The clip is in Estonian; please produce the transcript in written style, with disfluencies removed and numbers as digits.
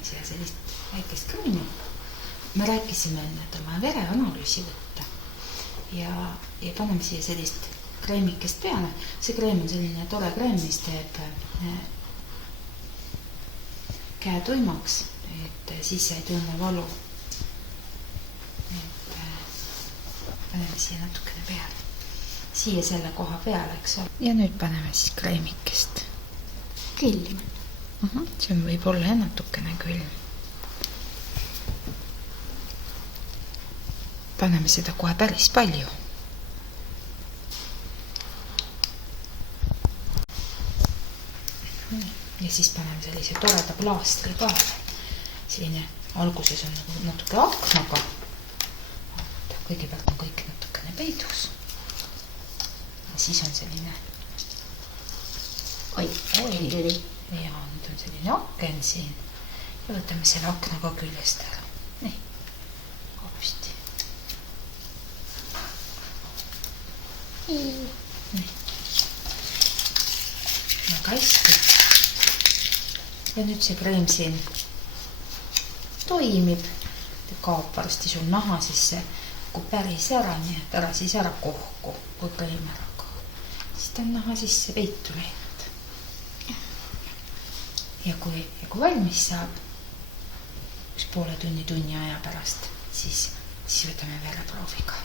paneme siia sellist väikest krõõmi. Me rääkisime enne, et on vaja vereanalüüsi võtta ja paneme siia sellist kreemikest peale. See kreem on selline tore kreem, mis teeb käe tuimaks, et siis ei tunne valu. Paneme siia natukene peale. Siia selle koha peale, eks ole. Ja nüüd paneme siis kreemikest. Külm. See on võib-olla natukene külm. Paneme seda kohe päris palju. Ja siis paneme sellise toreda plaastri peale. Selline alguses on natuke aknaga. Kõigepealt on kõik natukene peidus. Ja siis on selline Oi, tüli. Ja nüüd on selline aken siin. Ja võtame selle aknaga küljest ära. Nii, hoopisti. Nii. Väga hästi. Ja nüüd see kreem siin toimib. Ta kaob varsti sul naha sisse, kui päris ära, nii et ära siis ära kohku, kui kreem ära kaob. Siis ta on naha sisse peitu läinud. Ja kui valmis saab, üks poole tunni aja pärast, siis võtame vereprooviga.